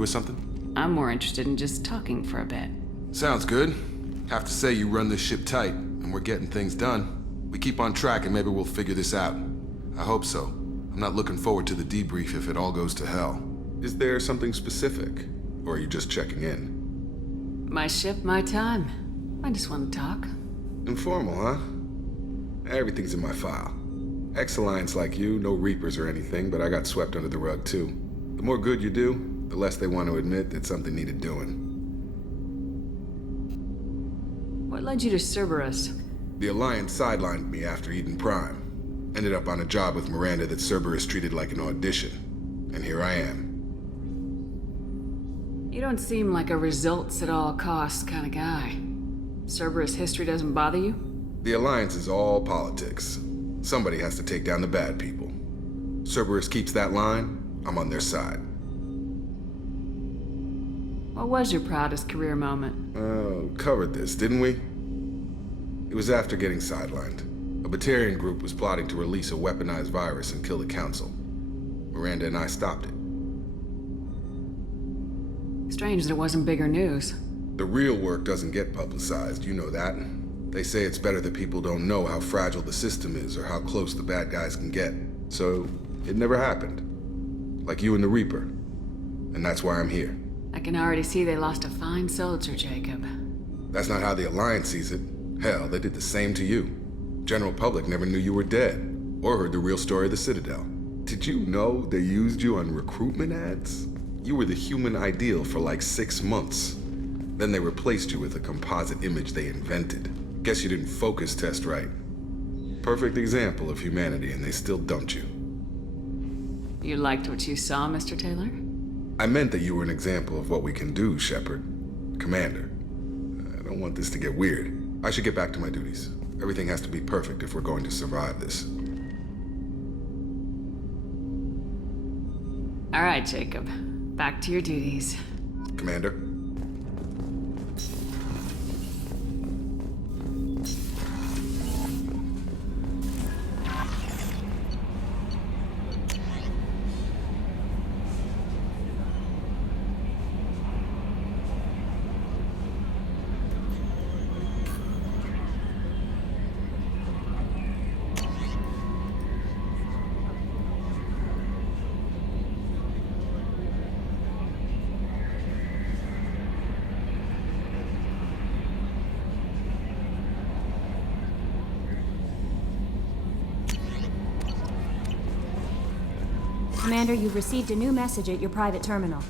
you with something? I'm more interested in just talking for a bit. Sounds good. Have to say you run this ship tight, and we're getting things done. We keep on track and maybe we'll figure this out. I hope so. I'm not looking forward to the debrief if it all goes to hell. Is there something specific? Or are you just checking in? My ship, my time. I just want to talk. Informal, huh? Everything's in my file. Ex-Alliance like you, no Reapers or anything, but I got swept under the rug too. The more good you do, the less they want to admit that something needed doing. What led you to Cerberus? The Alliance sidelined me after Eden Prime. Ended up on a job with Miranda that Cerberus treated like an audition. And here I am. You don't seem like a results at all costs kind of guy. Cerberus history doesn't bother you? The Alliance is all politics. Somebody has to take down the bad people. Cerberus keeps that line, I'm on their side. What was your proudest career moment? Covered this, didn't we? It was after getting sidelined. A Batarian group was plotting to release a weaponized virus and kill the Council. Miranda and I stopped it. Strange that it wasn't bigger news. The real work doesn't get publicized, you know that. They say it's better that people don't know how fragile the system is or how close the bad guys can get. So, it never happened. Like you and the Reaper. And that's why I'm here. I can already see they lost a fine soldier, Jacob. That's not how the Alliance sees it. Hell, they did the same to you. General public never knew you were dead, or heard the real story of the Citadel. Did you know they used you on recruitment ads? You were the human ideal for like 6 months. Then they replaced you with a composite image they invented. Guess you didn't focus test right. Perfect example of humanity, and they still dumped you. You liked what you saw, Mr. Taylor? I meant that you were an example of what we can do, Shepard. Commander. I don't want this to get weird. I should get back to my duties. Everything has to be perfect if we're going to survive this. All right, Jacob. Back to your duties. Commander? Commander, you've received a new message at your private terminal.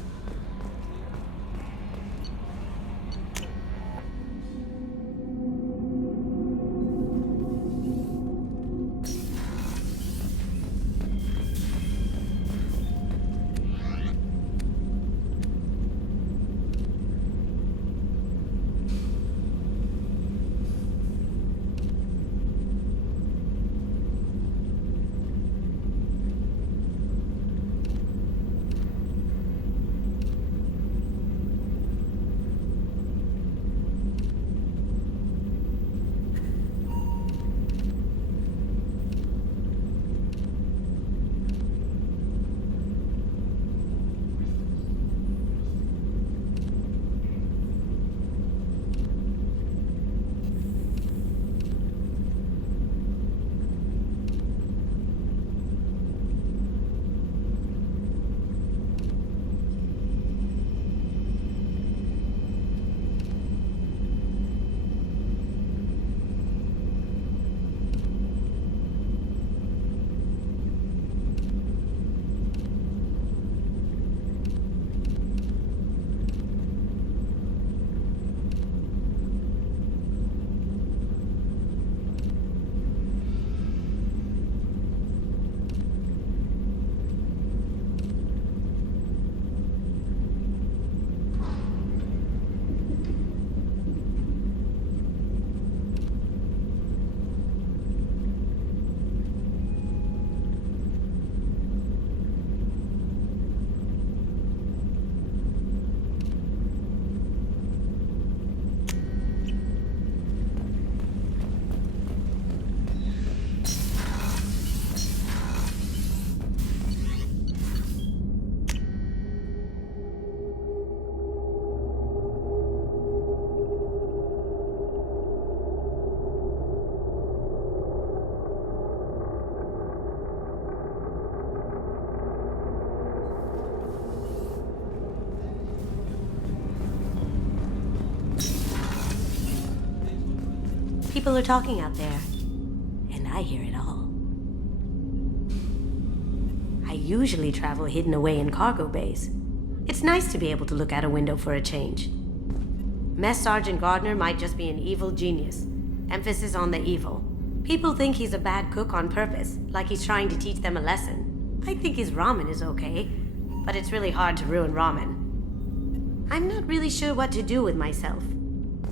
People are talking out there, and I hear it all. I usually travel hidden away in cargo bays. It's nice to be able to look out a window for a change. Mess Sergeant Gardner might just be an evil genius. Emphasis on the evil. People think he's a bad cook on purpose, like he's trying to teach them a lesson. I think his ramen is okay, but it's really hard to ruin ramen. I'm not really sure what to do with myself.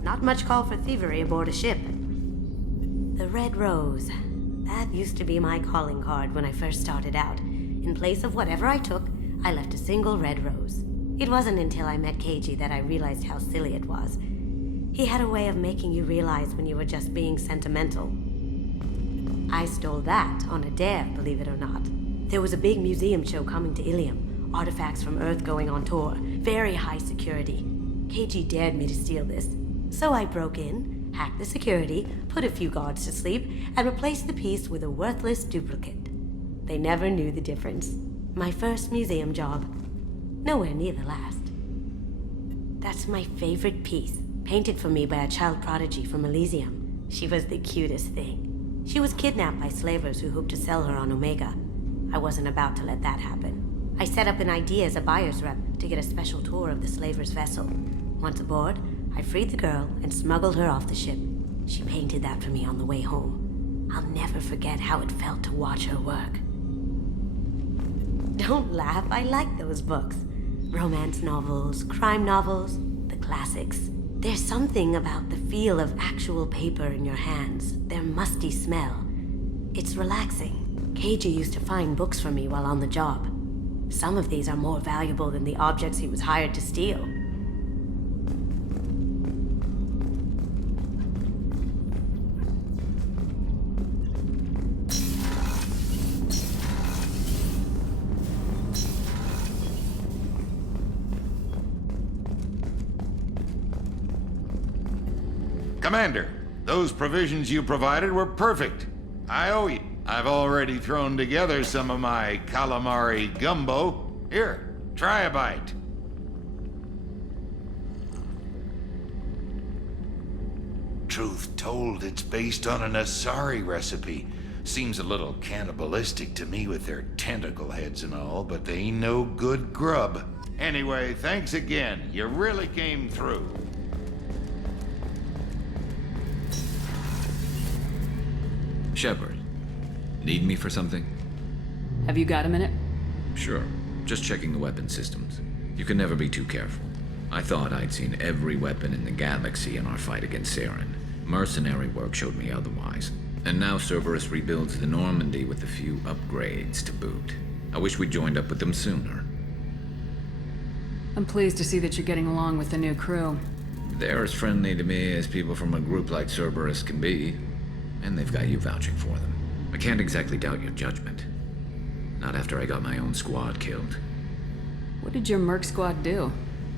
Not much call for thievery aboard a ship. The Red Rose. That used to be my calling card when I first started out. In place of whatever I took, I left a single red rose. It wasn't until I met KG that I realized how silly it was. He had a way of making you realize when you were just being sentimental. I stole that on a dare, believe it or not. There was a big museum show coming to Ilium. Artifacts from Earth going on tour. Very high security. KG dared me to steal this. So I broke in, hacked the security, put a few guards to sleep, and replaced the piece with a worthless duplicate. They never knew the difference. My first museum job. Nowhere near the last. That's my favorite piece, painted for me by a child prodigy from Elysium. She was the cutest thing. She was kidnapped by slavers who hoped to sell her on Omega. I wasn't about to let that happen. I set up an idea as a buyer's rep to get a special tour of the slaver's vessel. Once aboard, I freed the girl and smuggled her off the ship. She painted that for me on the way home. I'll never forget how it felt to watch her work. Don't laugh, I like those books. Romance novels, crime novels, the classics. There's something about the feel of actual paper in your hands, their musty smell. It's relaxing. KG used to find books for me while on the job. Some of these are more valuable than the objects he was hired to steal. Commander, those provisions you provided were perfect. I owe you. I've already thrown together some of my calamari gumbo. Here, try a bite. Truth told, it's based on an Asari recipe. Seems a little cannibalistic to me with their tentacle heads and all, but they ain't no good grub. Anyway, thanks again. You really came through. Shepard, need me for something? Have you got a minute? Sure. Just checking the weapon systems. You can never be too careful. I thought I'd seen every weapon in the galaxy in our fight against Saren. Mercenary work showed me otherwise. And now Cerberus rebuilds the Normandy with a few upgrades to boot. I wish we'd joined up with them sooner. I'm pleased to see that you're getting along with the new crew. They're as friendly to me as people from a group like Cerberus can be. And they've got you vouching for them. I can't exactly doubt your judgment. Not after I got my own squad killed. What did your merc squad do?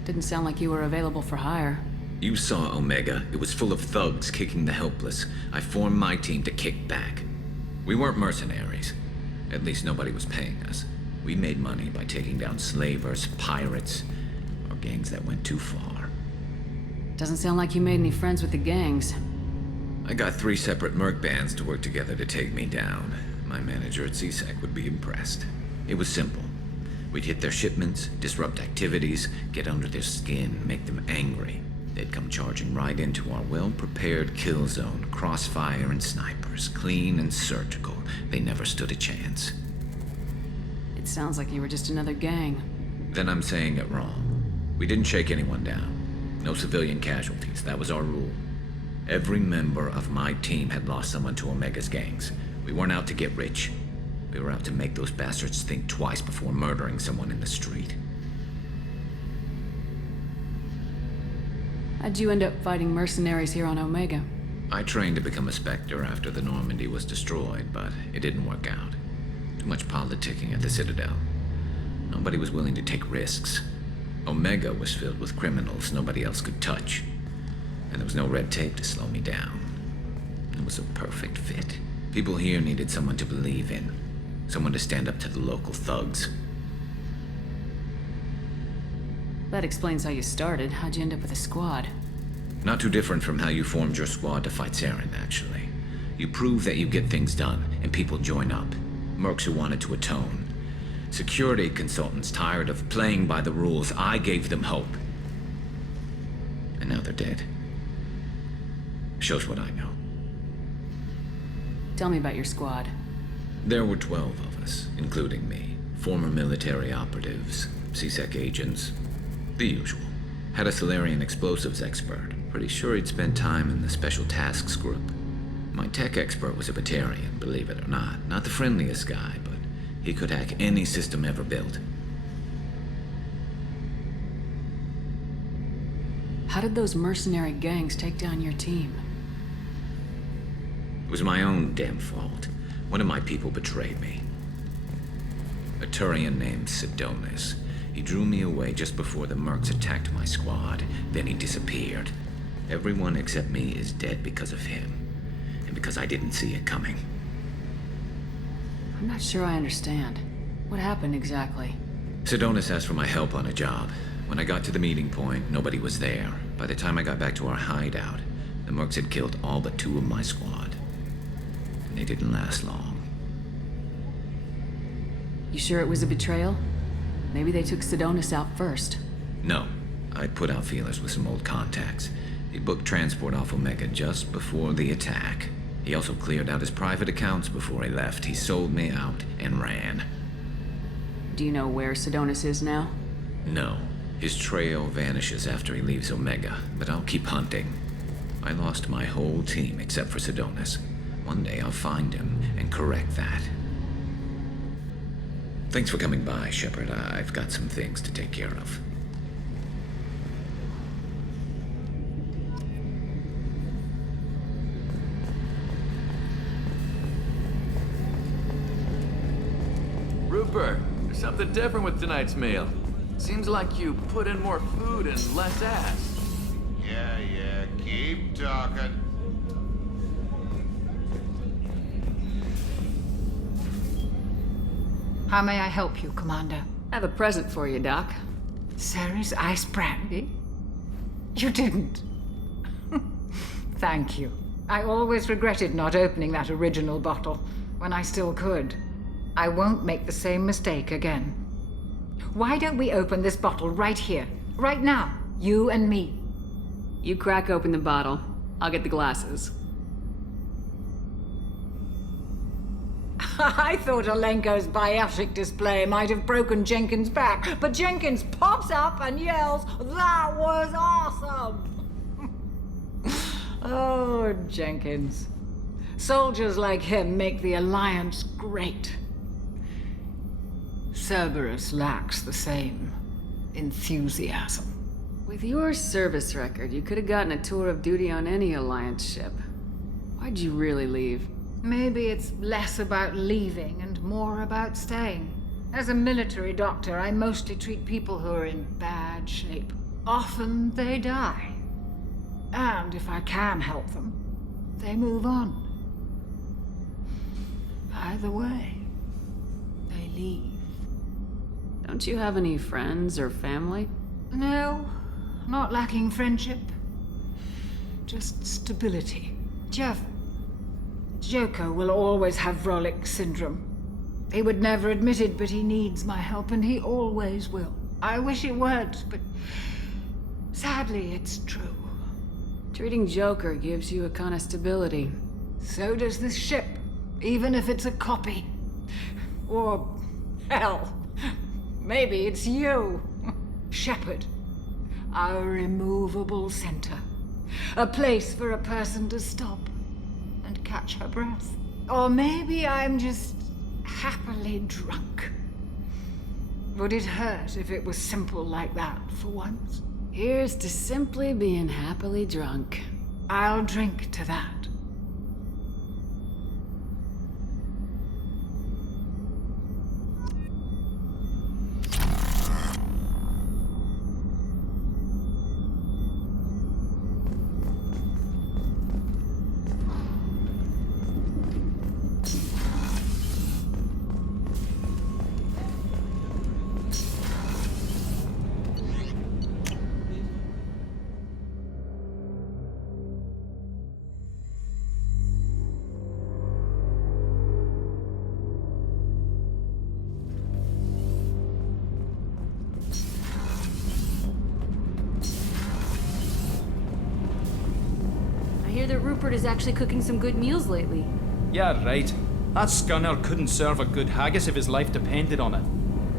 Didn't sound like you were available for hire. You saw Omega. It was full of thugs kicking the helpless. I formed my team to kick back. We weren't mercenaries. At least nobody was paying us. We made money by taking down slavers, pirates, or gangs that went too far. Doesn't sound like you made any friends with the gangs. I got 3 separate merc bands to work together to take me down. My manager at CSEC would be impressed. It was simple. We'd hit their shipments, disrupt activities, get under their skin, make them angry. They'd come charging right into our well-prepared kill zone, crossfire and snipers, clean and surgical. They never stood a chance. It sounds like you were just another gang. Then I'm saying it wrong. We didn't shake anyone down. No civilian casualties, that was our rule. Every member of my team had lost someone to Omega's gangs. We weren't out to get rich. We were out to make those bastards think twice before murdering someone in the street. How'd you end up fighting mercenaries here on Omega? I trained to become a Spectre after the Normandy was destroyed, but it didn't work out. Too much politicking at the Citadel. Nobody was willing to take risks. Omega was filled with criminals nobody else could touch. And there was no red tape to slow me down. It was a perfect fit. People here needed someone to believe in. Someone to stand up to the local thugs. That explains how you started. How'd you end up with a squad? Not too different from how you formed your squad to fight Saren, actually. You prove that you get things done, and people join up. Mercs who wanted to atone. Security consultants tired of playing by the rules. I gave them hope. And now they're dead. Shows what I know. Tell me about your squad. There were 12 of us, including me. Former military operatives, CSEC agents, the usual. Had a Solarian explosives expert. Pretty sure he'd spent time in the Special Tasks Group. My tech expert was a Batarian, believe it or not. Not the friendliest guy, but he could hack any system ever built. How did those mercenary gangs take down your team? It was my own damn fault. One of my people betrayed me. A Turian named Sidonis. He drew me away just before the mercs attacked my squad. Then he disappeared. Everyone except me is dead because of him. And because I didn't see it coming. I'm not sure I understand. What happened exactly? Sidonis asked for my help on a job. When I got to the meeting point, nobody was there. By the time I got back to our hideout, the mercs had killed all but 2 of my squad. And they didn't last long. You sure it was a betrayal? Maybe they took Sidonis out first. No. I put out feelers with some old contacts. He booked transport off Omega just before the attack. He also cleared out his private accounts before he left. He sold me out and ran. Do you know where Sidonis is now? No. His trail vanishes after he leaves Omega, but I'll keep hunting. I lost my whole team except for Sidonis. One day I'll find him and correct that. Thanks for coming by, Shepard. I've got some things to take care of. Rupert, there's something different with tonight's meal. Seems like you put in more food and less ass. Yeah, keep talking. How may I help you, Commander? I have a present for you, Doc. Ceres ice brandy? You didn't. Thank you. I always regretted not opening that original bottle when I still could. I won't make the same mistake again. Why don't we open this bottle right here, right now, you and me? You crack open the bottle. I'll get the glasses. I thought Alenko's biotic display might have broken Jenkins' back, but Jenkins pops up and yells, "That was awesome!" Oh, Jenkins. Soldiers like him make the Alliance great. Cerberus lacks the same enthusiasm. With your service record, you could have gotten a tour of duty on any Alliance ship. Why'd you really leave? Maybe it's less about leaving and more about staying. As a military doctor, I mostly treat people who are in bad shape. Often they die. And if I can help them, they move on. Either way, they leave. Don't you have any friends or family? No, not lacking friendship. Just stability. Jeff, Joko will always have Vrolic syndrome. He would never admit it, but he needs my help, and he always will. I wish it weren't, but sadly, it's true. Treating Joker gives you a kind of stability. So does this ship, even if it's a copy. Or, hell, maybe it's you, Shepard. Our immovable center. A place for a person to stop and catch her breath. Or maybe I'm just happily drunk. Would it hurt if it was simple like that for once? Here's to simply being happily drunk. I'll drink to that. hear that Rupert is actually cooking some good meals lately. Yeah, right. That scunner couldn't serve a good haggis if his life depended on it.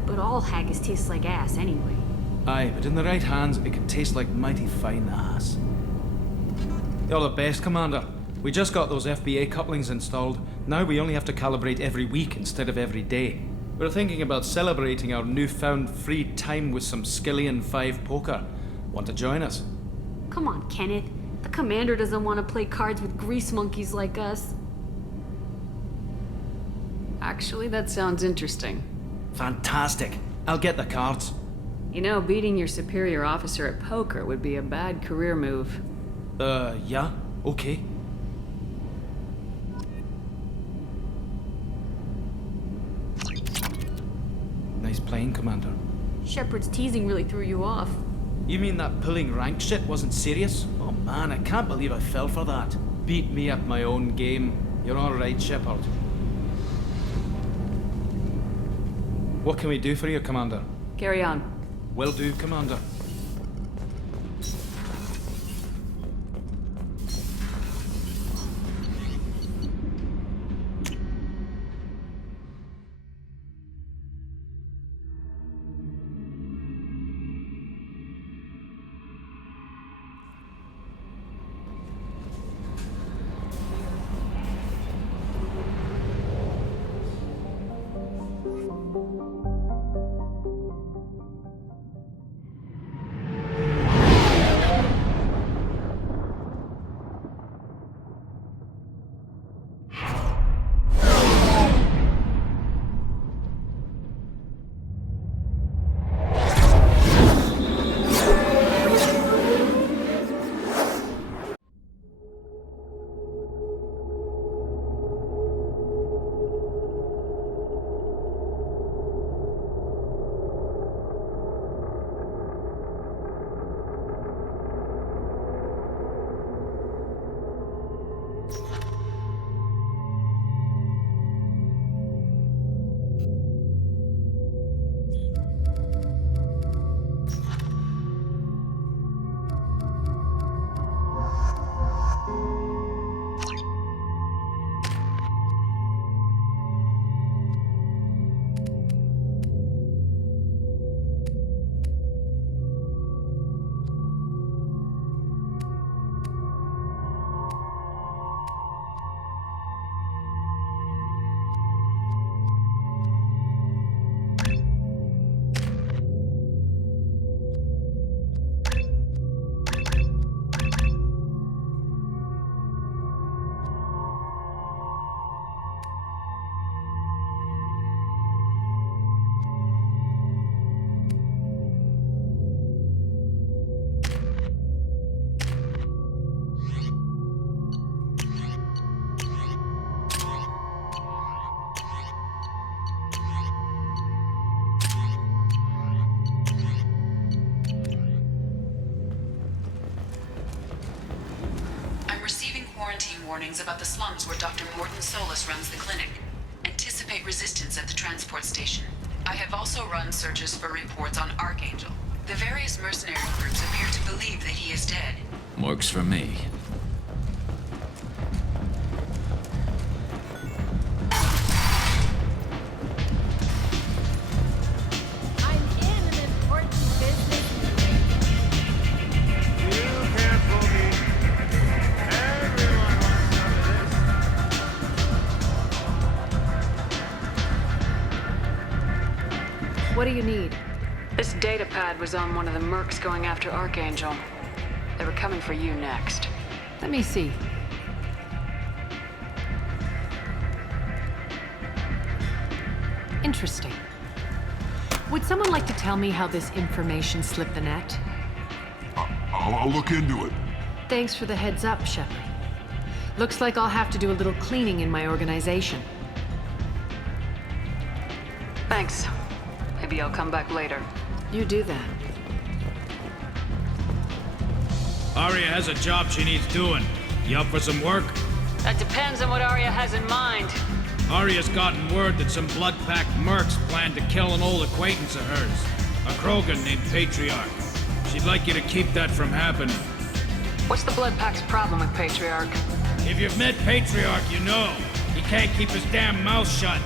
But all haggis tastes like ass anyway. Aye, but in the right hands, it can taste like mighty fine ass. You're the best, Commander. We just got those FBA couplings installed. Now we only have to calibrate every week instead of every day. We're thinking about celebrating our newfound free time with some Skillian 5 poker. Want to join us? Come on, Kenneth. The commander doesn't want to play cards with grease monkeys like us. Actually, that sounds interesting. Fantastic. I'll get the cards. You know, beating your superior officer at poker would be a bad career move. Yeah? Okay. Nice playing, Commander. Shepard's teasing really threw you off. You mean that pulling rank shit wasn't serious? Oh man, I can't believe I fell for that. Beat me at my own game. You're alright, Shepard. What can we do for you, Commander? Carry on. Will do, Commander. Warnings about the slums where Dr. Morton Solus runs the clinic. Anticipate resistance at the transport station. I have also run searches for reports on Archangel. The various mercenary groups appear to believe that he is dead. Works for me. I'm in an important business meeting. You can't fool me. Everyone wants some of this. What do you need? This data pad was on one of the mercs going after Archangel. They were coming for you next. Let me see. Interesting. Would someone like to tell me how this information slipped the net? I'll look into it. Thanks for the heads up, Shepard. Looks like I'll have to do a little cleaning in my organization. Thanks. Maybe I'll come back later. You do that. Aria has a job she needs doing. You up for some work? That depends on what Aria has in mind. Aria's gotten word that some blood-packed mercs plan to kill an old acquaintance of hers. A Krogan named Patriarch. She'd like you to keep that from happening. What's the Blood Pack's problem with Patriarch? If you've met Patriarch, you know. He can't keep his damn mouth shut.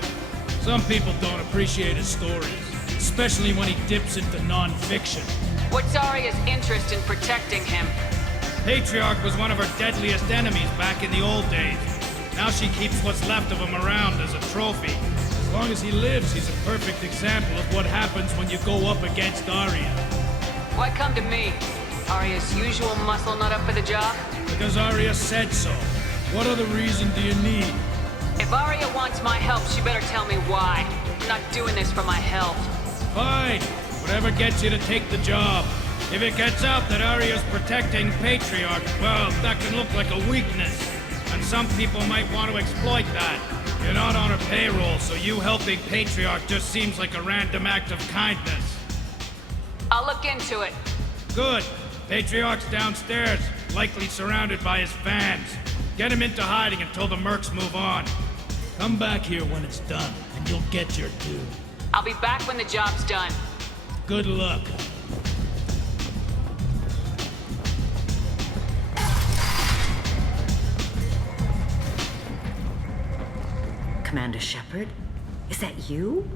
Some people don't appreciate his stories, especially when he dips into non-fiction. What's Aria's interest in protecting him? Patriarch was one of her deadliest enemies back in the old days. Now she keeps what's left of him around as a trophy. As long as he lives, he's a perfect example of what happens when you go up against Aria. Why come to me? Aria's usual muscle not up for the job? Because Aria said so. What other reason do you need? If Aria wants my help, she better tell me why. I'm not doing this for my health. Fine. Whatever gets you to take the job. If it gets out that Aria's protecting Patriarch, well, that can look like a weakness. And some people might want to exploit that. You're not on her payroll, so you helping Patriarch just seems like a random act of kindness. I'll look into it. Good. Patriarch's downstairs, likely surrounded by his fans. Get him into hiding until the mercs move on. Come back here when it's done, and you'll get your due. I'll be back when the job's done. Good luck. Commander Shepard? Is that you?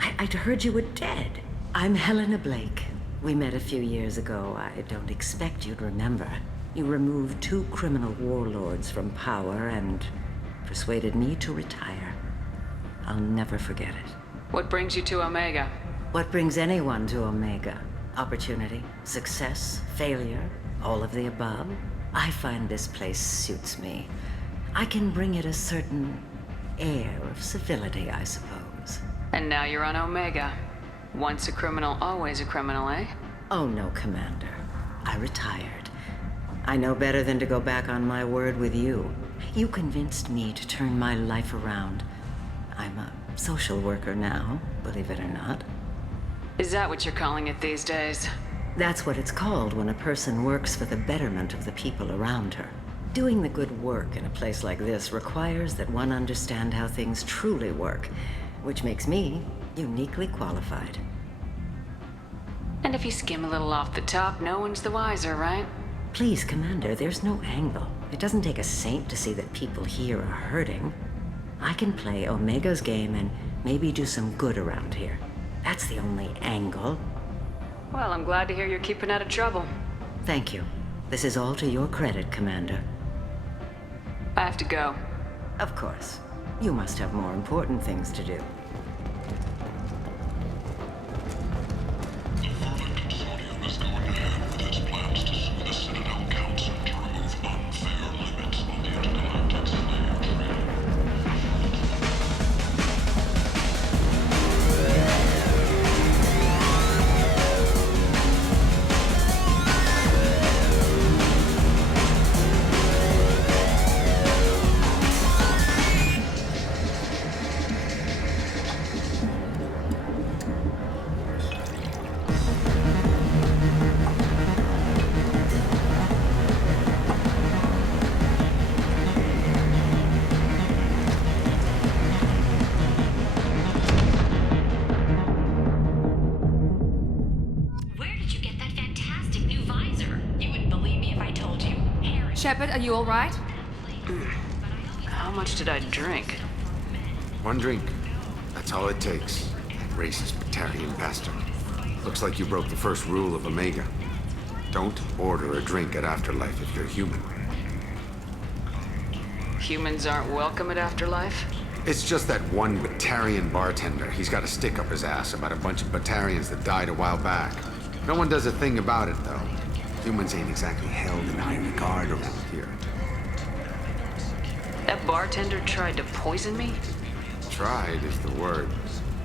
I'd heard you were dead. I'm Helena Blake. We met a few years ago. I don't expect you'd remember. You removed 2 criminal warlords from power and persuaded me to retire. I'll never forget it. What brings you to Omega? What brings anyone to Omega? Opportunity, success, failure, all of the above. I find this place suits me. I can bring it a certain air of civility, I suppose. And now you're on Omega. Once a criminal, always a criminal, eh? Oh no, Commander. I retired. I know better than to go back on my word with you. You convinced me to turn my life around. I'm a social worker now, believe it or not. Is that what you're calling it these days? That's what it's called when a person works for the betterment of the people around her. Doing the good work in a place like this requires that one understand how things truly work, which makes me uniquely qualified. And if you skim a little off the top, no one's the wiser, right? Please, Commander, there's no angle. It doesn't take a saint to see that people here are hurting. I can play Omega's game and maybe do some good around here. That's the only angle. Well, I'm glad to hear you're keeping out of trouble. Thank you. This is all to your credit, Commander. I have to go. Of course. You must have more important things to do. The Fervent Consortium is going ahead with its plans to sue the Citadel Council to remove unfair limits on the intergalactic slave trade. Shepard, are you all right? How much did I drink? 1 drink. That's all it takes. Racist Batarian bastard. Looks like you broke the first rule of Omega. Don't order a drink at Afterlife if you're human. Humans aren't welcome at Afterlife? It's just that one Batarian bartender. He's got a stick up his ass about a bunch of Batarians that died a while back. No one does a thing about it, though. Humans ain't exactly held in high regard around here. That bartender tried to poison me? Tried is the word.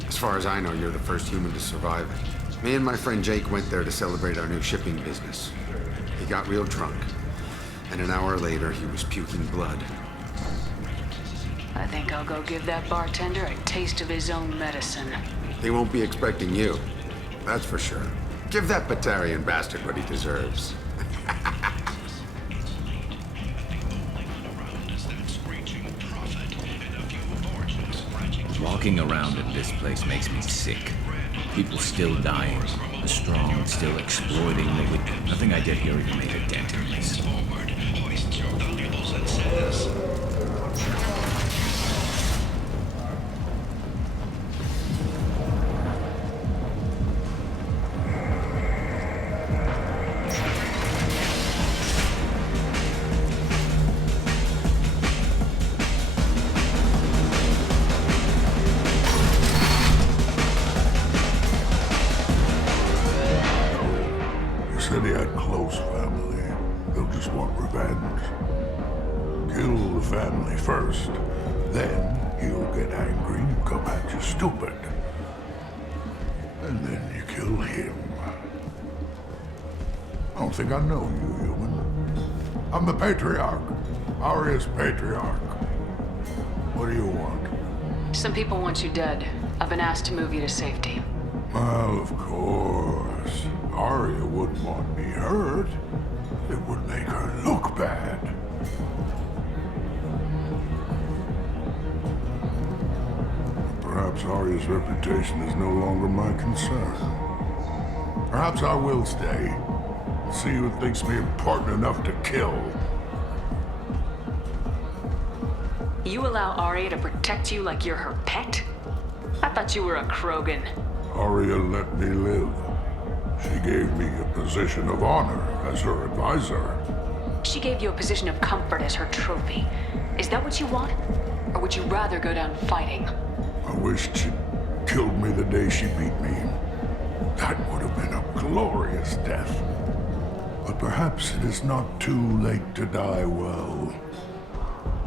As far as I know, you're the first human to survive it. Me and my friend Jake went there to celebrate our new shipping business. He got real drunk, and an hour later, he was puking blood. I think I'll go give that bartender a taste of his own medicine. He won't be expecting you. That's for sure. Give that Batarian bastard what he deserves. Walking around in this place makes me sick. People still dying. The strong still exploiting the weak. Nothing I did here even made a dent in this. forget close family. They'll just want revenge. Kill the family first, then he'll get angry and come at you stupid. And then you kill him. I don't think I know you, human. I'm the Patriarch. Aria's Patriarch. What do you want? Some people want you dead. I've been asked to move you to safety. Well, of course. Aria wouldn't want me hurt. It would make her look bad. Perhaps Aria's reputation is no longer my concern. Perhaps I will stay. See who thinks me important enough to kill. You allow Aria to protect you like you're her pet? I thought you were a Krogan. Aria let me live. She gave me a position of honor as her advisor. She gave you a position of comfort as her trophy. Is that what you want? Or would you rather go down fighting? I wished she'd killed me the day she beat me. That would have been a glorious death. But perhaps it is not too late to die well.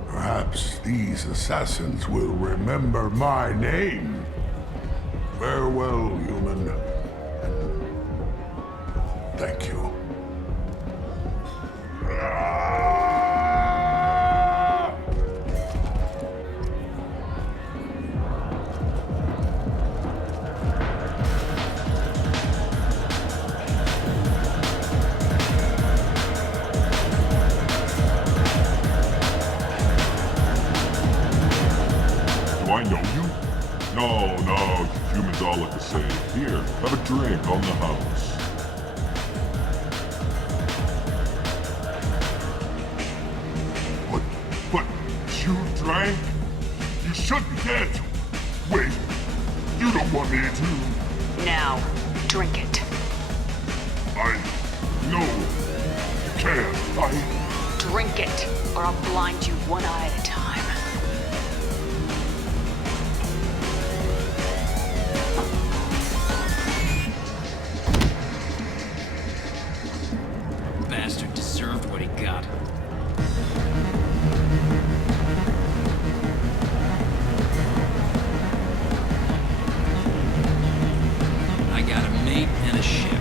Perhaps these assassins will remember my name. Farewell, human. And thank you. Do I know you? No, humans all look the same. Here, have a drink on the house. But you drank? You should be dead. Wait, you don't want me to. Now, drink it. No, you can't. Drink it, or I'll blind you one eye at a time. Bastard deserved what he got. I got a mate and a ship.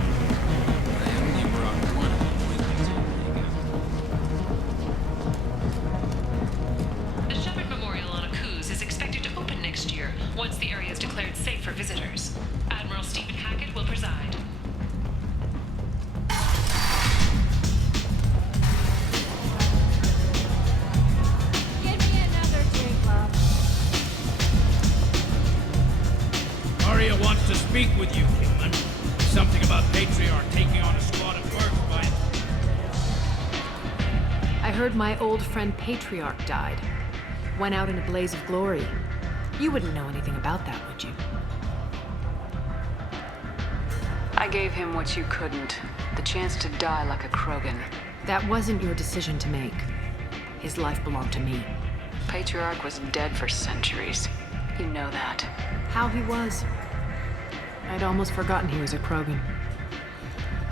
But I only brought one of them with me to Omega. The Shepherd Memorial on Akuz is expected to open next year, once the area is declared safe for visitors. Admiral Stephen Hackett will preside. Aria wants to speak with you, human. Something about Patriarch taking on a squad of mercs by... I heard my old friend Patriarch died. Went out in a blaze of glory. You wouldn't know anything about that, would you? I gave him what you couldn't. The chance to die like a Krogan. That wasn't your decision to make. His life belonged to me. Patriarch was dead for centuries. You know that. How he was. I'd almost forgotten he was a Krogan.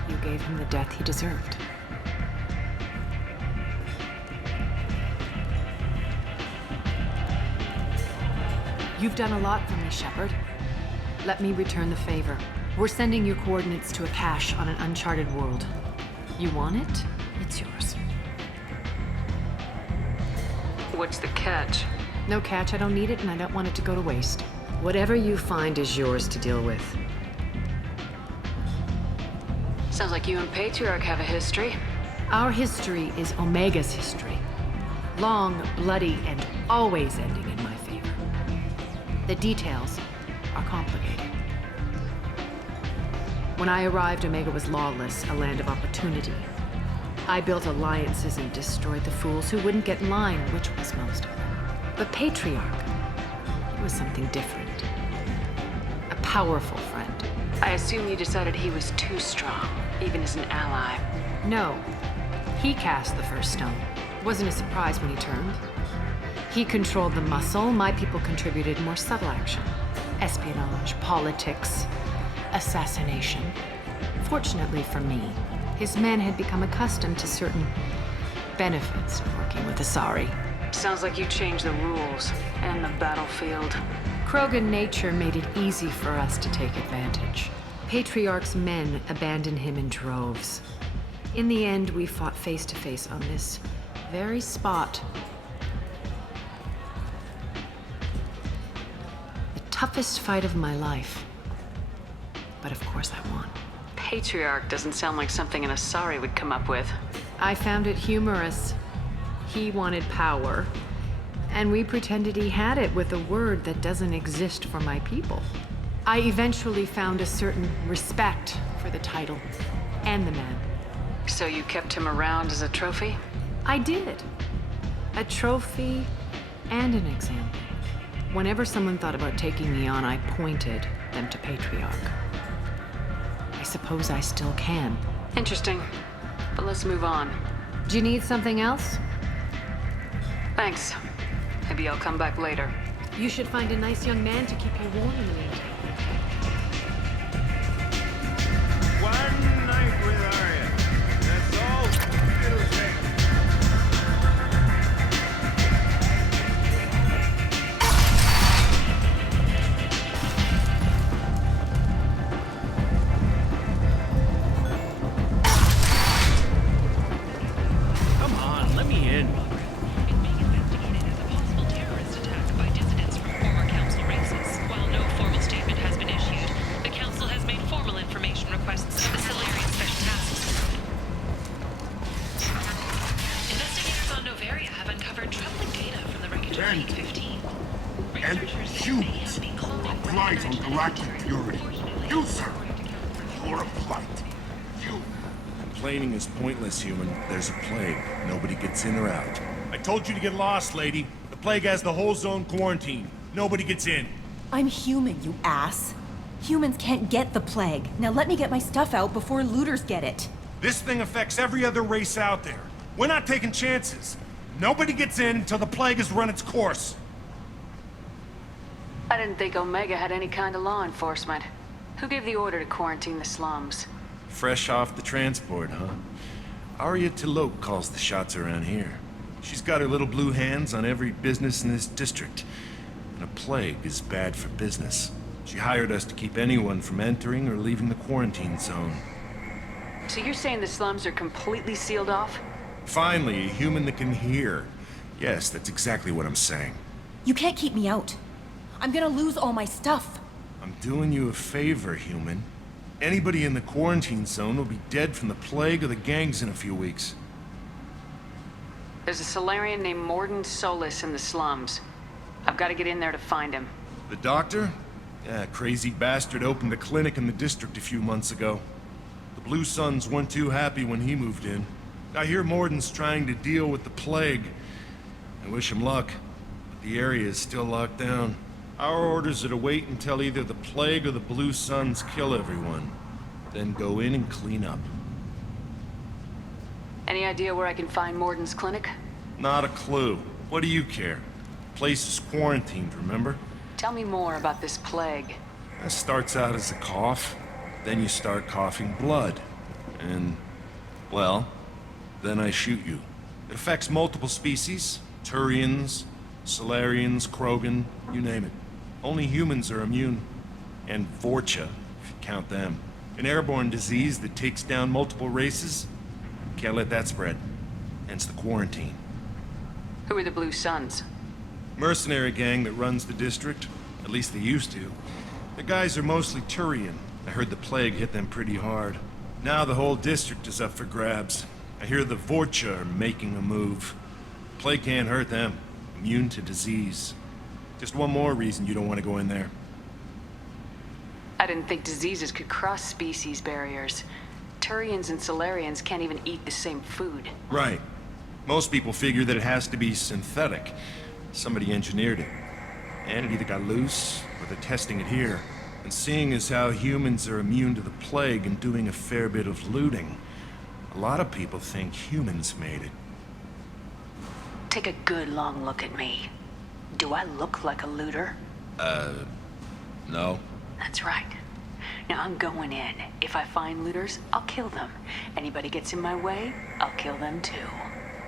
You gave him the death he deserved. You've done a lot for me, Shepard. Let me return the favor. We're sending your coordinates to a cache on an uncharted world. You want it? It's yours. What's the catch? No catch, I don't need it, and I don't want it to go to waste. Whatever you find is yours to deal with. Sounds like you and Patriarch have a history. Our history is Omega's history. Long, bloody, and always ending in my favor. The details are complicated. When I arrived, Omega was lawless, a land of opportunity. I built alliances and destroyed the fools who wouldn't get in line, which was most of them. But Patriarch, he was something different. A powerful friend. I assume you decided he was too strong, even as an ally. No. He cast the first stone. Wasn't a surprise when he turned. He controlled the muscle. My people contributed more subtle action. Espionage, politics, assassination. Fortunately for me, His men had become accustomed to certain benefits of working with Asari. Sounds like you changed the rules and the battlefield. Krogan nature made it easy for us to take advantage. Patriarch's men abandoned him in droves. In the end, we fought face to face on this very spot. The toughest fight of my life. But of course I won. Patriarch doesn't sound like something an Asari would come up with. I found it humorous. He wanted power, and we pretended he had it with a word that doesn't exist for my people. I eventually found a certain respect for the title and the man. So you kept him around as a trophy? I did. A trophy and an example. Whenever someone thought about taking me on, I pointed them to Patriarch. I suppose I still can. Interesting. But let's move on. Do you need something else? Thanks. Maybe I'll come back later. You should find a nice young man to keep you warm in the meantime. One night with Aria. That's all it'll take. Come on, let me in. And humans are blight on galactic purity. You, sir, you're a blight. You. Complaining is pointless, human. There's a plague. Nobody gets in or out. I told you to get lost, lady. The plague has the whole zone quarantined. Nobody gets in. I'm human, you ass. Humans can't get the plague. Now let me get my stuff out before looters get it. This thing affects every other race out there. We're not taking chances. Nobody gets in until the plague has run its course. I didn't think Omega had any kind of law enforcement. Who gave the order to quarantine the slums? Fresh off the transport, huh? Aria Tillok calls the shots around here. She's got her little blue hands on every business in this district. And a plague is bad for business. She hired us to keep anyone from entering or leaving the quarantine zone. So you're saying the slums are completely sealed off? Finally, a human that can hear. Yes, that's exactly what I'm saying. You can't keep me out. I'm gonna lose all my stuff. I'm doing you a favor, human. Anybody in the quarantine zone will be dead from the plague or the gangs in a few weeks. There's a Solarian named Morden Solis in the slums. I've got to get in there to find him. The doctor? Yeah, crazy bastard opened a clinic in the district a few months ago. The Blue Suns weren't too happy when he moved in. I hear Morden's trying to deal with the plague. I wish him luck, but the area is still locked down. Our orders are to wait until either the plague or the Blue Suns kill everyone. Then go in and clean up. Any idea where I can find Morden's clinic? Not a clue. What do you care? The place is quarantined, remember? Tell me more about this plague. It starts out as a cough, then you start coughing blood. And, well, then I shoot you. It affects multiple species. Turians, Solarians, Krogan, you name it. Only humans are immune. And Vorcha, if you count them. An airborne disease that takes down multiple races. Can't let that spread. Hence the quarantine. Who are the Blue Suns? Mercenary gang that runs the district. At least they used to. The guys are mostly Turian. I heard the plague hit them pretty hard. Now the whole district is up for grabs. I hear the Vorcha are making a move. Plague can't hurt them. Immune to disease. Just one more reason you don't want to go in there. I didn't think diseases could cross species barriers. Turians and Solarians can't even eat the same food. Right. Most people figure that it has to be synthetic. Somebody engineered it. And it either got loose, or they're testing it here. And seeing as how humans are immune to the plague and doing a fair bit of looting, a lot of people think humans made it. Take a good long look at me. Do I look like a looter? No. That's right. Now I'm going in. If I find looters, I'll kill them. Anybody gets in my way, I'll kill them too.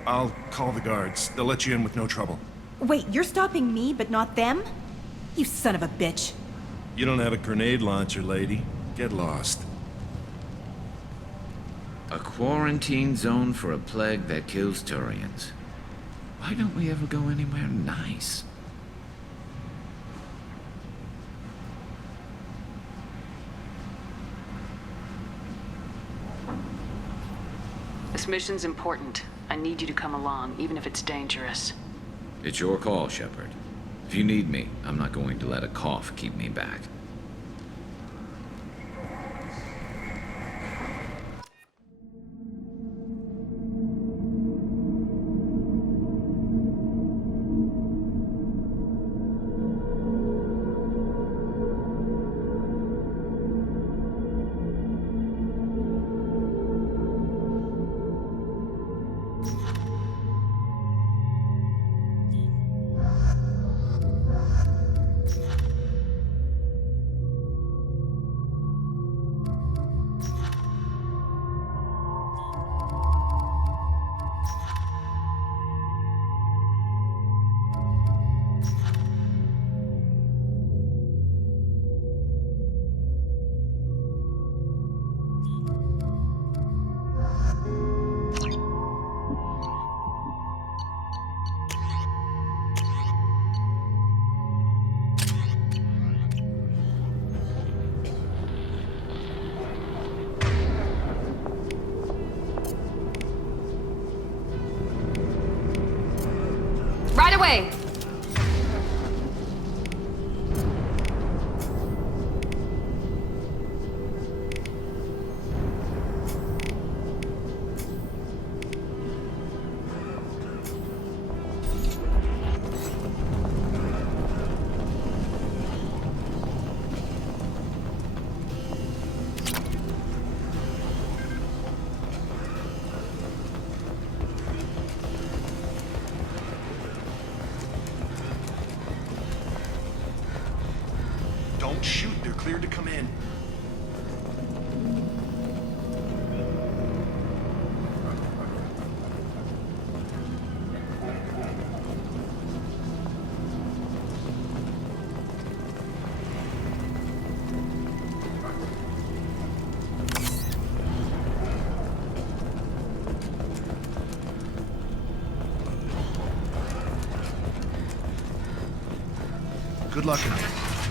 I'll call the guards. They'll let you in with no trouble. Wait, you're stopping me, but not them? You son of a bitch. You don't have a grenade launcher, lady. Get lost. A quarantine zone for a plague that kills Turians. Why don't we ever go anywhere nice? This mission's important. I need you to come along, even if it's dangerous. It's your call, Shepard. If you need me, I'm not going to let a cough keep me back. Right away! Don't shoot. They're cleared to come in. Good luck in there.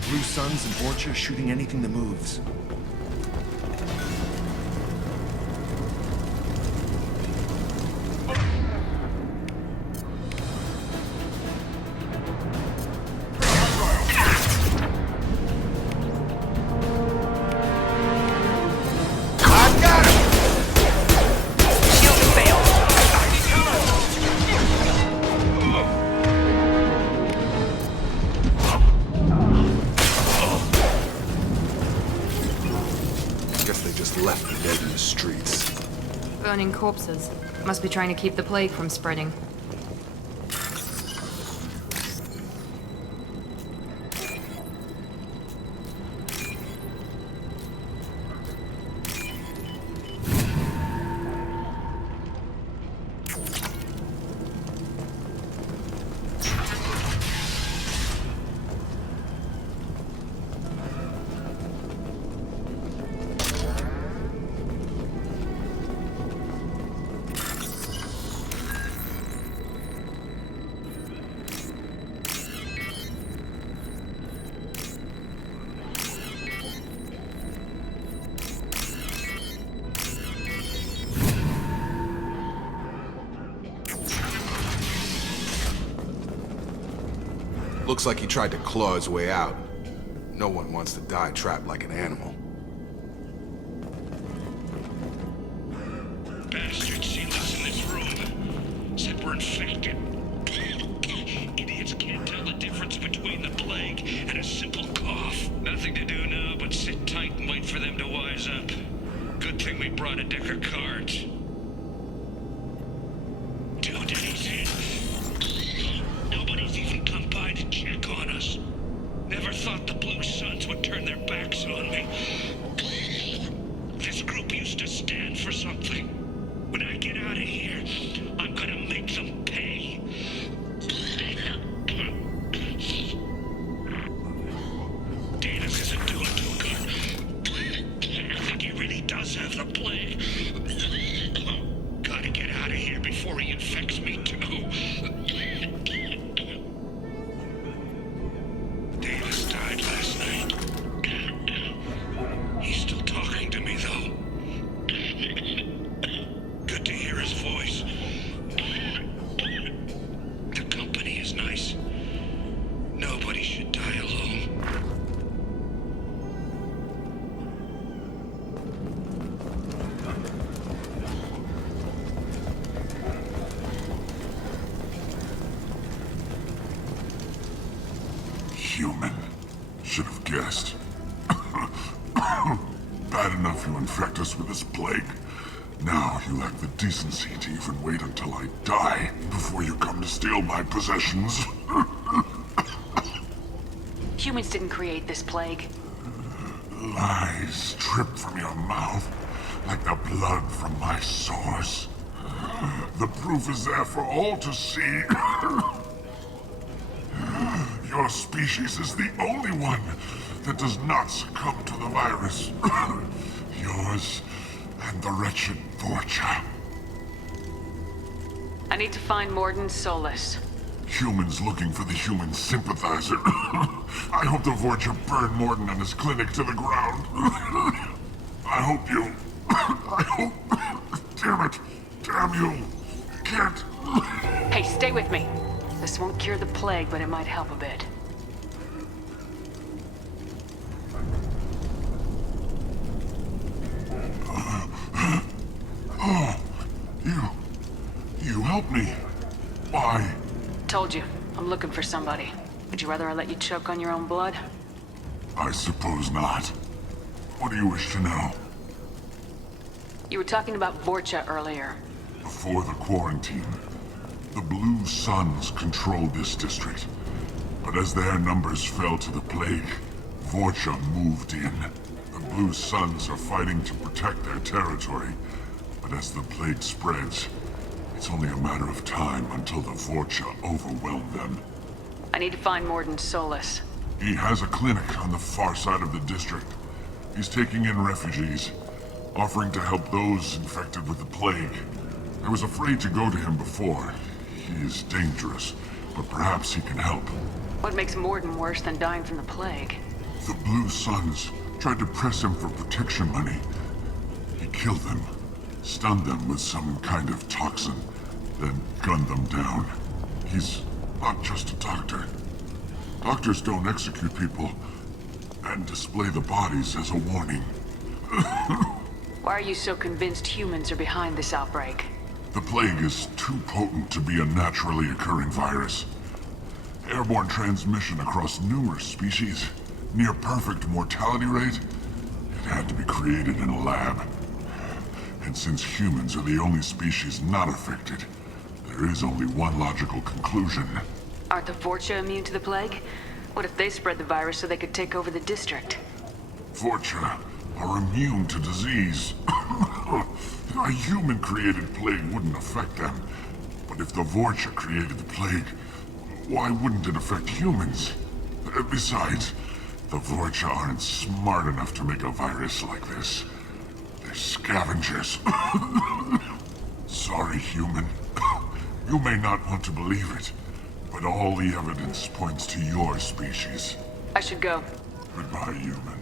Blue Suns and Orcha shooting anything that moves. Burning corpses. Must be trying to keep the plague from spreading. Looks like he tried to claw his way out. No one wants to die trapped like an animal. Bastards sealed us in this room. Said we're infected. Idiots can't tell the difference between the plague and a simple cough. Nothing to do now but sit tight and wait for them to wise up. Good thing we brought a deck of cards. 2 days in. Nobody's even come by to check on us. Never thought the Blue Suns would turn their backs on me. voice. The company is nice. Nobody should die alone. Human. Should have guessed. Bad enough you infect us with this plague. Now you lack the decency to even wait until I die before you come to steal my possessions. Humans didn't create this plague. Lies drip from your mouth like the blood from my sores. The proof is there for all to see. Your species is the only one that does not succumb to the virus. Yours and the wretched Vorcha. I need to find Morden Solus. Humans looking for the human sympathizer. I hope the Vorcha burn Morden and his clinic to the ground. I hope you... I hope... Damn it. Damn you. Can't... Hey, stay with me. This won't cure the plague, but it might help a bit. Oh, you helped me. Why? Told you, I'm looking for somebody. Would you rather I let you choke on your own blood? I suppose not. What do you wish to know? You were talking about Vorcha earlier. Before the quarantine, the Blue Suns controlled this district. But as their numbers fell to the plague, Vorcha moved in. The Blue Suns are fighting to protect their territory. But as the plague spreads, it's only a matter of time until the Vorcha overwhelm them. I need to find Morden Solus. He has a clinic on the far side of the district. He's taking in refugees, offering to help those infected with the plague. I was afraid to go to him before. He is dangerous, but perhaps he can help. What makes Morden worse than dying from the plague? The Blue Suns tried to press him for protection money. He killed them, stunned them with some kind of toxin, then gunned them down. He's not just a doctor. Doctors don't execute people and display the bodies as a warning. Why are you so convinced humans are behind this outbreak? The plague is too potent to be a naturally occurring virus. Airborne transmission across numerous species, near perfect mortality rate. It had to be created in a lab. And since humans are the only species not affected, there is only one logical conclusion. Aren't the Vorcha immune to the plague? What if they spread the virus so they could take over the district? Vorcha are immune to disease. A human-created plague wouldn't affect them. But if the Vorcha created the plague, why wouldn't it affect humans? Besides, the Vorcha aren't smart enough to make a virus like this. They're scavengers. Sorry, human. You may not want to believe it, but all the evidence points to your species. I should go. Goodbye, human.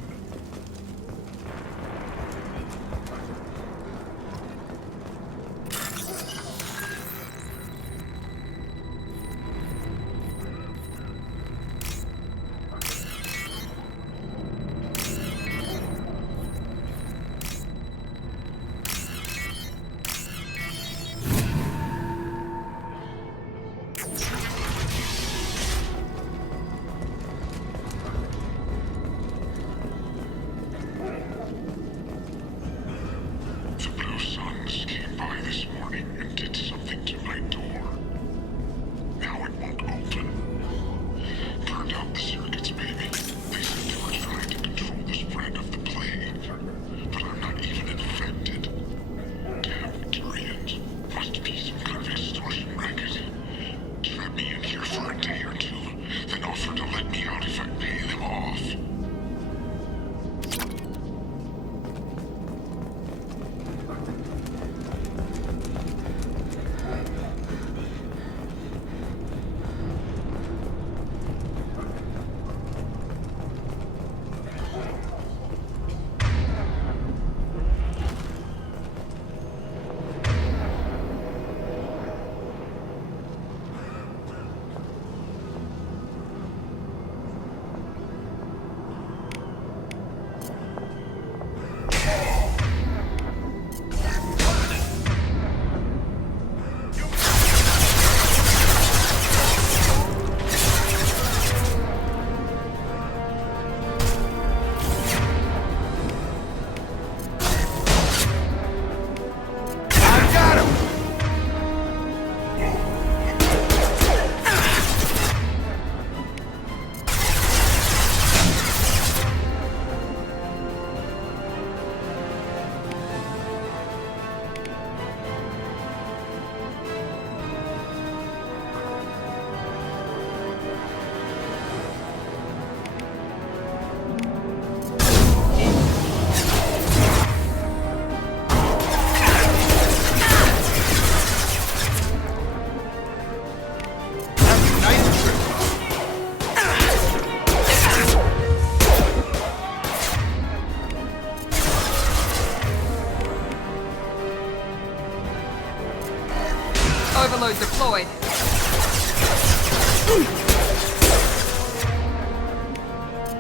Overload deployed.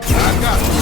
I've got it.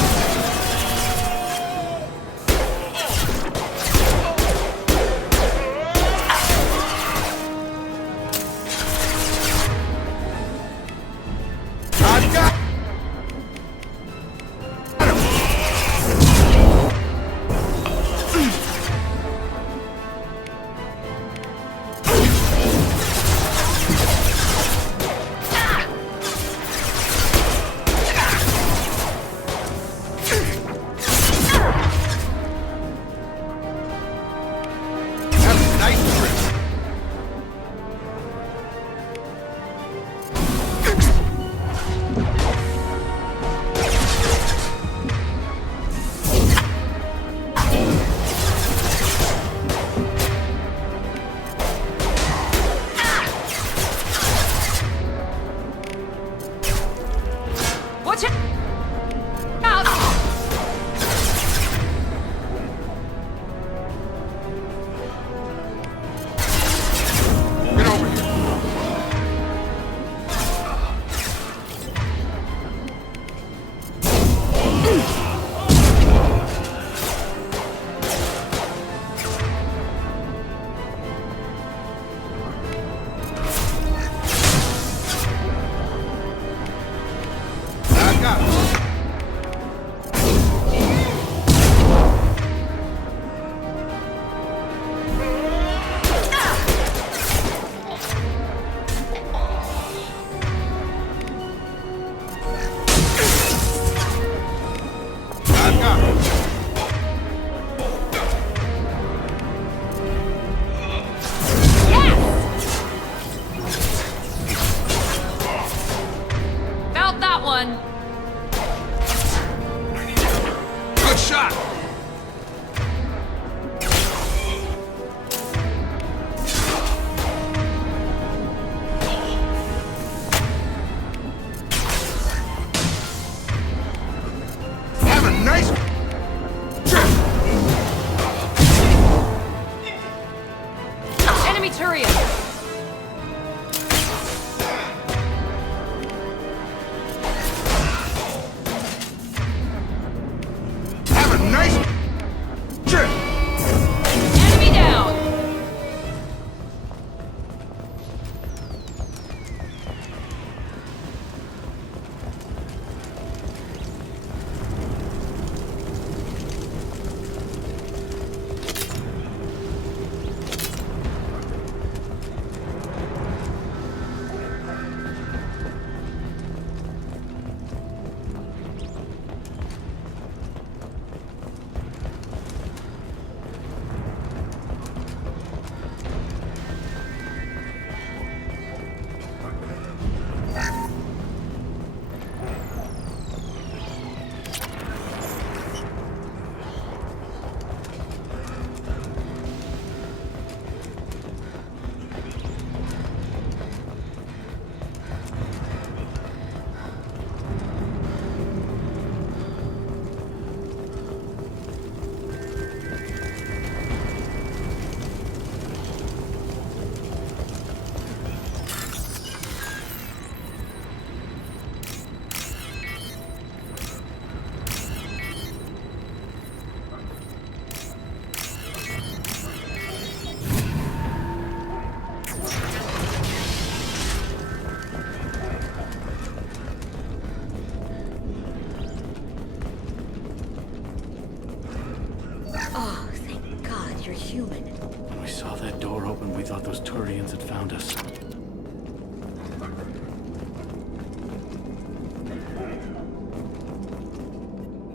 thought those Turians had found us.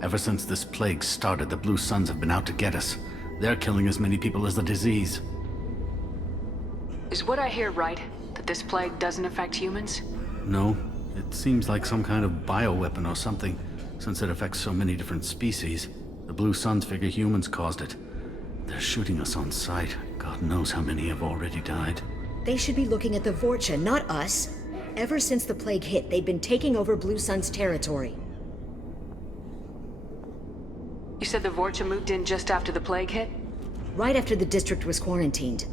Ever since this plague started, the Blue Suns have been out to get us. They're killing as many people as the disease. Is what I hear right? That this plague doesn't affect humans? No. It seems like some kind of bioweapon or something, since it affects so many different species. The Blue Suns figure humans caused it. They're shooting us on sight. God knows how many have already died. They should be looking at the Vorcha, not us. Ever since the plague hit, they've been taking over Blue Sun's territory. You said the Vorcha moved in just after the plague hit? Right after the district was quarantined.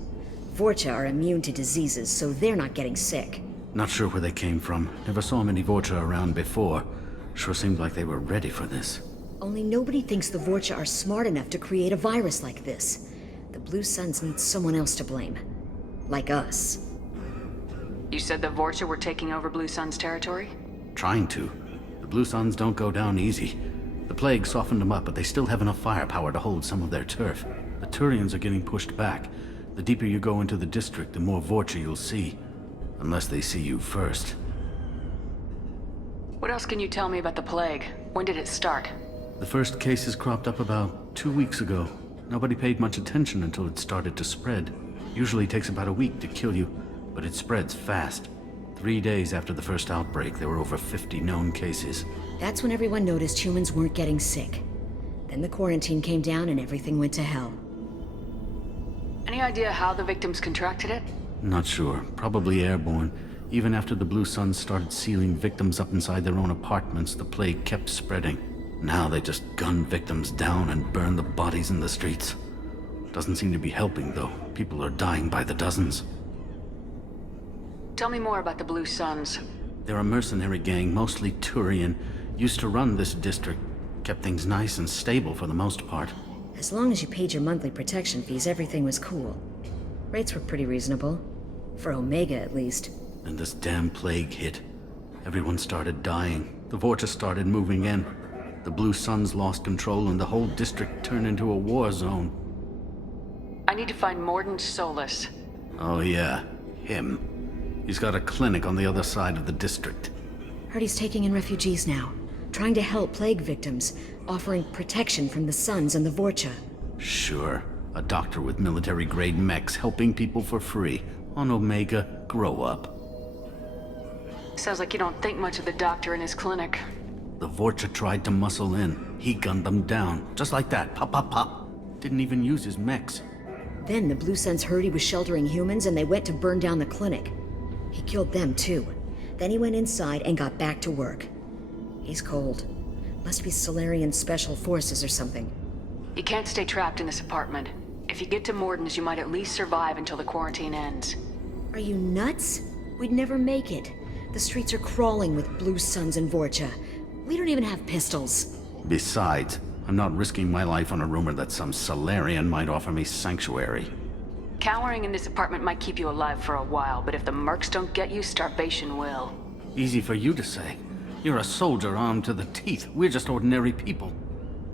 Vorcha are immune to diseases, so they're not getting sick. Not sure where they came from. Never saw many Vorcha around before. Sure seemed like they were ready for this. Only nobody thinks the Vorcha are smart enough to create a virus like this. The Blue Suns need someone else to blame. Like us. You said the Vorcha were taking over Blue Sun's territory? Trying to. The Blue Suns don't go down easy. The plague softened them up, but they still have enough firepower to hold some of their turf. The Turians are getting pushed back. The deeper you go into the district, the more Vorcha you'll see. Unless they see you first. What else can you tell me about the plague? When did it start? The first cases cropped up about 2 weeks ago. Nobody paid much attention until it started to spread. Usually takes about a week to kill you, but it spreads fast. 3 days after the first outbreak, there were over 50 known cases. That's when everyone noticed humans weren't getting sick. Then the quarantine came down and everything went to hell. Any idea how the victims contracted it? Not sure. Probably airborne. Even after the Blue Suns started sealing victims up inside their own apartments, the plague kept spreading. Now they just gun victims down and burn the bodies in the streets. Doesn't seem to be helping, though. People are dying by the dozens. Tell me more about the Blue Suns. They're a mercenary gang, mostly Turian. Used to run this district. Kept things nice and stable for the most part. As long as you paid your monthly protection fees, everything was cool. Rates were pretty reasonable. For Omega, at least. Then this damn plague hit. Everyone started dying. The Vorcha started moving in. The Blue Suns lost control and the whole district turned into a war zone. I need to find Morden Solus. Oh yeah, him. He's got a clinic on the other side of the district. Heard he's taking in refugees now. Trying to help plague victims. Offering protection from the Suns and the Vorcha. Sure. A doctor with military-grade mechs helping people for free. On Omega, grow up. Sounds like you don't think much of the doctor in his clinic. The Vorcha tried to muscle in. He gunned them down. Just like that. Pop, pop, pop. Didn't even use his mechs. Then the Blue Suns heard he was sheltering humans and they went to burn down the clinic. He killed them too. Then he went inside and got back to work. He's cold. Must be Solarian Special Forces or something. You can't stay trapped in this apartment. If you get to Morden's, you might at least survive until the quarantine ends. Are you nuts? We'd never make it. The streets are crawling with Blue Suns and Vorcha. We don't even have pistols. Besides, I'm not risking my life on a rumor that some Solarian might offer me sanctuary. Cowering in this apartment might keep you alive for a while, but if the mercs don't get you, starvation will. Easy for you to say. You're a soldier armed to the teeth. We're just ordinary people.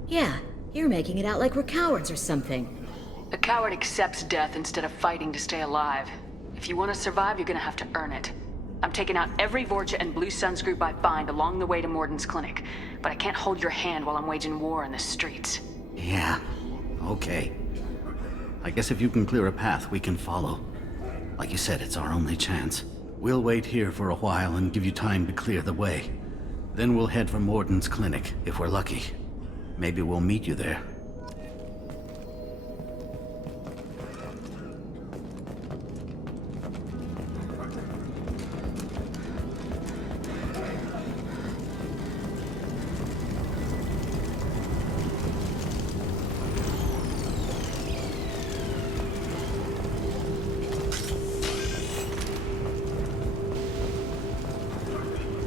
Yeah, you're making it out like we're cowards or something. A coward accepts death instead of fighting to stay alive. If you want to survive, you're gonna have to earn it. I'm taking out every Vorcha and Blue Suns group I find along the way to Morden's clinic, but I can't hold your hand while I'm waging war in the streets. Yeah, okay. I guess if you can clear a path, we can follow. Like you said, it's our only chance. We'll wait here for a while and give you time to clear the way. Then we'll head for Morden's clinic, if we're lucky. Maybe we'll meet you there.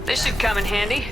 This should come in handy.